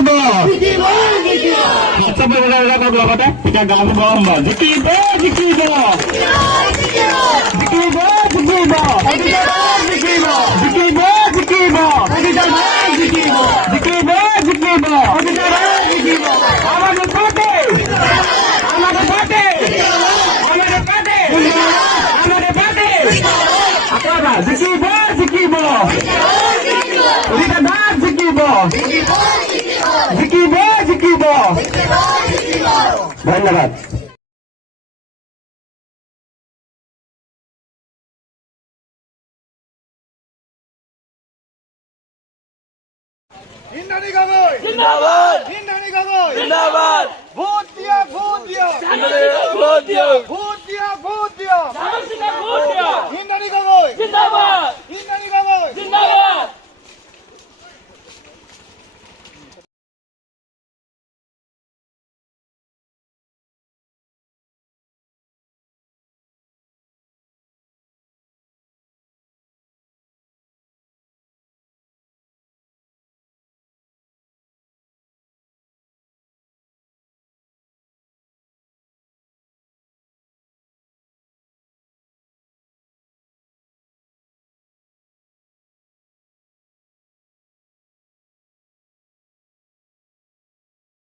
জিকিব আচ্ছা বলে লগতে এতিয়া গাঁও গৰম জিকিব জিকিব জিকিব জিকিব জিকিব জিকিব জিকিব জিকিব জিকিব জিকিব জিকিব আমাদের পার্টি আমাদের পার্টি আমাদের পার্টি আমাদের পার্টি আপনারা জিকিব জিকিব অধিকার জিকিব জিকিব জিকিব ধন্যবাদ। ইন্দ্রাণী গগৈ জিন্দাবাদ ইন্দ্রাণী গগৈ জিন্দাবাদ ভোট দিয়া ভোট দিয়া ভোট দিয়া ভোট